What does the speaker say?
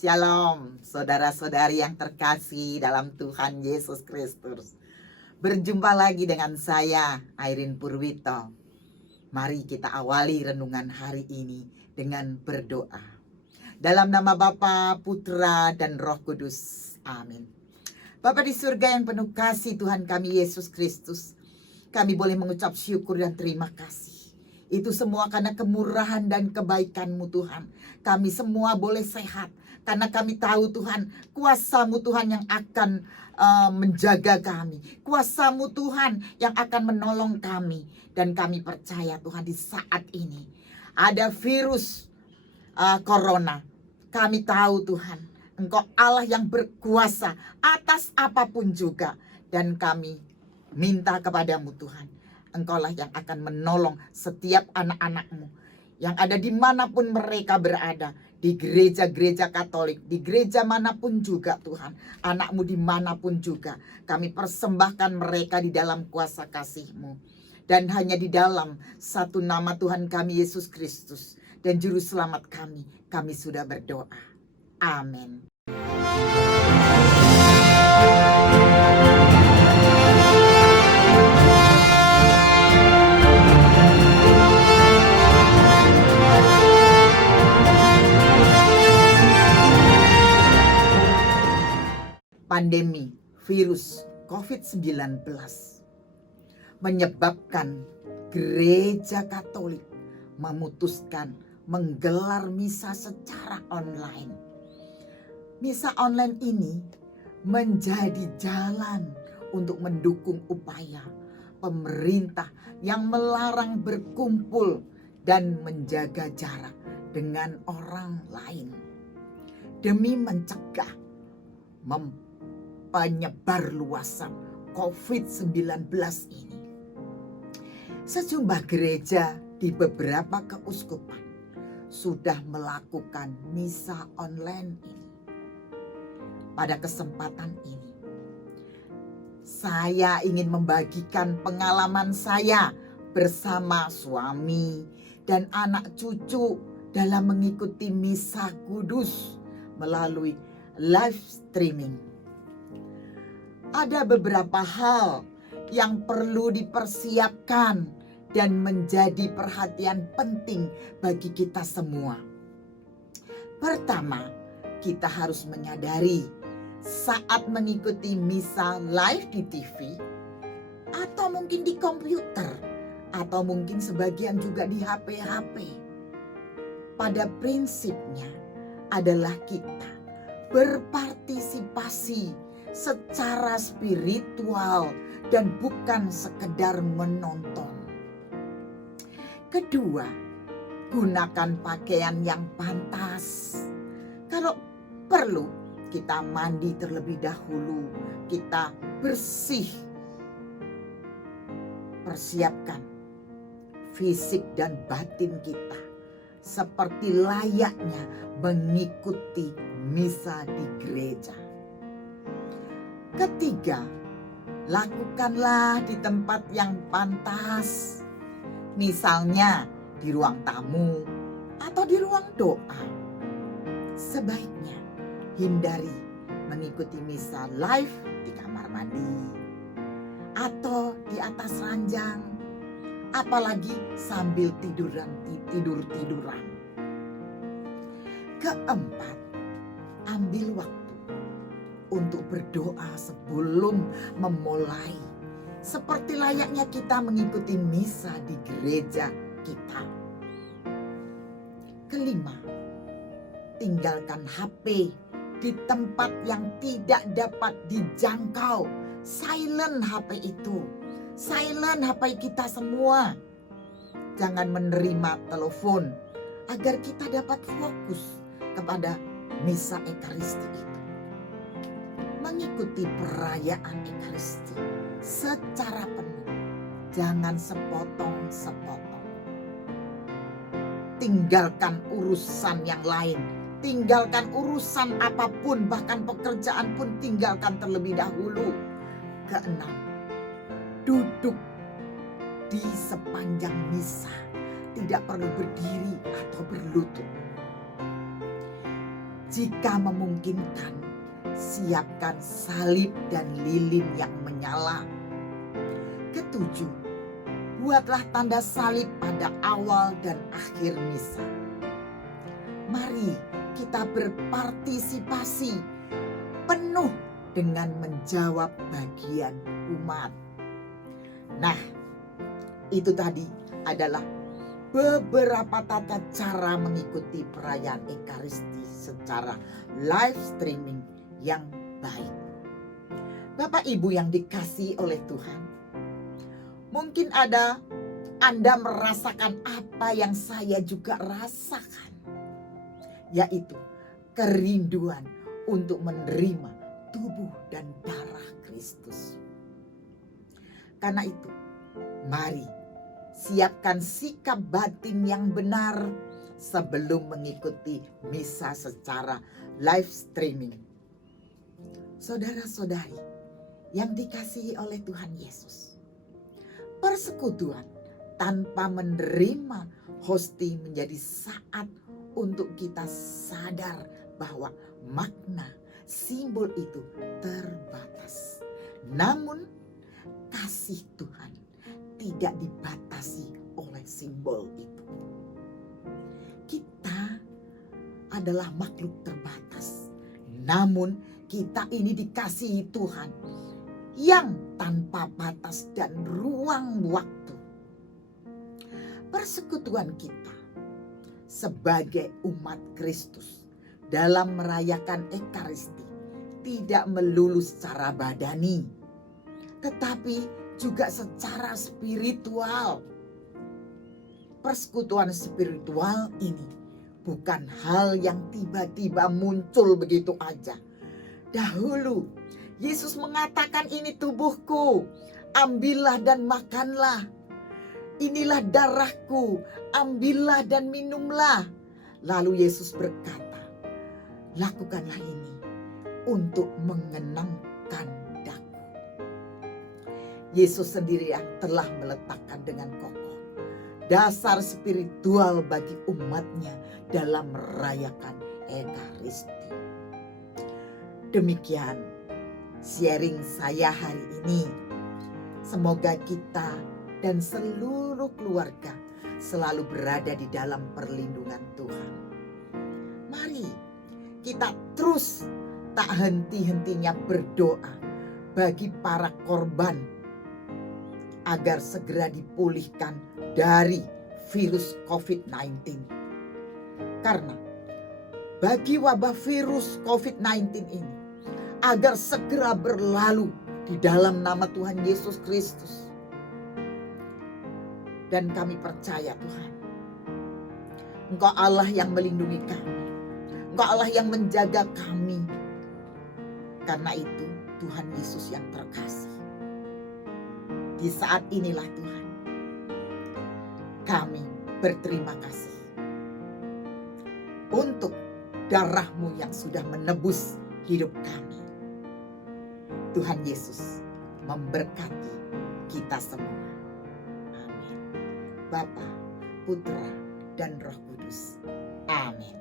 Shalom, saudara-saudari yang terkasih dalam Tuhan Yesus Kristus. Berjumpa lagi dengan saya, Airin Purwito. Mari kita awali renungan hari ini dengan berdoa. Dalam nama Bapa, Putra, dan Roh Kudus. Amin. Bapa di surga yang penuh kasih Tuhan kami Yesus Kristus, kami boleh mengucap syukur dan terima kasih. Itu semua karena kemurahan dan kebaikan-Mu Tuhan. Kami semua boleh sehat karena kami tahu Tuhan, kuasa-Mu Tuhan yang akan menjaga kami. Kuasa-Mu Tuhan yang akan menolong kami. Dan kami percaya Tuhan di saat ini ada virus corona. Kami tahu Tuhan, Engkau Allah yang berkuasa atas apapun juga. Dan kami minta kepadamu Tuhan, Engkaulah yang akan menolong setiap anak-anak-Mu yang ada dimanapun mereka berada, di gereja-gereja Katolik, di gereja manapun juga Tuhan, anak-Mu dimanapun juga, kami persembahkan mereka di dalam kuasa kasih-Mu. Dan hanya di dalam satu nama Tuhan kami Yesus Kristus dan Juru Selamat kami sudah berdoa. Amin. Pandemi virus COVID-19 menyebabkan gereja Katolik memutuskan menggelar misa secara online. Misa online ini menjadi jalan untuk mendukung upaya pemerintah yang melarang berkumpul dan menjaga jarak dengan orang lain demi mencegah penyebarluasan COVID-19 ini. Sejumlah gereja di beberapa keuskupan sudah melakukan misa online ini. Pada kesempatan ini, saya ingin membagikan pengalaman saya bersama suami dan anak cucu dalam mengikuti misa kudus melalui live streaming. Ada beberapa hal yang perlu dipersiapkan dan menjadi perhatian penting bagi kita semua. Pertama, kita harus menyadari saat mengikuti misa live di TV atau mungkin di komputer atau mungkin sebagian juga di HP-HP. Pada prinsipnya adalah kita berpartisipasi secara spiritual dan bukan sekedar menonton. Kedua, gunakan pakaian yang pantas. Kalau perlu, kita mandi terlebih dahulu, kita bersih. Persiapkan fisik dan batin kita seperti layaknya mengikuti misa di gereja. Ketiga, lakukanlah di tempat yang pantas. Misalnya di ruang tamu atau di ruang doa. Sebaiknya hindari mengikuti misa live di kamar mandi atau di atas ranjang, apalagi sambil tidur-tiduran. Keempat, ambil waktu untuk berdoa sebelum memulai, seperti layaknya kita mengikuti misa di gereja kita. Kelima, tinggalkan HP di tempat yang tidak dapat dijangkau. Silent HP itu, silent HP kita semua. Jangan menerima telepon agar kita dapat fokus kepada misa Ekaristi itu. Mengikuti perayaan Ekaristi secara penuh, jangan sepotong-sepotong. Tinggalkan urusan yang lain, tinggalkan urusan apapun, bahkan pekerjaan pun tinggalkan terlebih dahulu. Keenam, duduk di sepanjang misa, tidak perlu berdiri atau berlutut. Jika memungkinkan, siapkan salib dan lilin yang menyala. Ketujuh, buatlah tanda salib pada awal dan akhir misa. Mari kita berpartisipasi penuh dengan menjawab bagian umat. Nah, itu tadi adalah beberapa tata cara mengikuti perayaan Ekaristi secara live streaming yang baik. Bapak Ibu yang dikasihi oleh Tuhan, mungkin Anda merasakan apa yang saya juga rasakan, yaitu kerinduan untuk menerima tubuh dan darah Kristus. Karena itu, mari siapkan sikap batin yang benar sebelum mengikuti misa secara live streaming. Saudara-saudari yang dikasihi oleh Tuhan Yesus, persekutuan tanpa menerima hosti menjadi saat untuk kita sadar bahwa makna simbol itu terbatas. Namun kasih Tuhan tidak dibatasi oleh simbol itu. Kita adalah makhluk terbatas, namun kita ini dikasihi Tuhan yang tanpa batas dan ruang waktu. Persekutuan kita sebagai umat Kristus dalam merayakan Ekaristi tidak melulu secara badani, tetapi juga secara spiritual. Persekutuan spiritual ini bukan hal yang tiba-tiba muncul begitu aja. Dahulu Yesus mengatakan, ini tubuhku, ambillah dan makanlah. Inilah darahku, ambillah dan minumlah. Lalu Yesus berkata, lakukanlah ini untuk mengenangkan daku. Yesus sendiri yang telah meletakkan dengan kokoh dasar spiritual bagi umatnya dalam merayakan Ekaristi. Demikian sharing saya hari ini. Semoga kita dan seluruh keluarga selalu berada di dalam perlindungan Tuhan. Mari kita terus tak henti-hentinya berdoa bagi para korban agar segera dipulihkan dari virus COVID-19. Karena bagi wabah virus COVID-19 ini agar segera berlalu di dalam nama Tuhan Yesus Kristus. Dan kami percaya Tuhan, Engkau Allah yang melindungi kami, Engkau Allah yang menjaga kami. Karena itu Tuhan Yesus yang terkasih, di saat inilah Tuhan, kami berterima kasih untuk darah-Mu yang sudah menebus hidup kami. Tuhan Yesus memberkati kita semua. Amin. Bapa, Putra, dan Roh Kudus. Amin.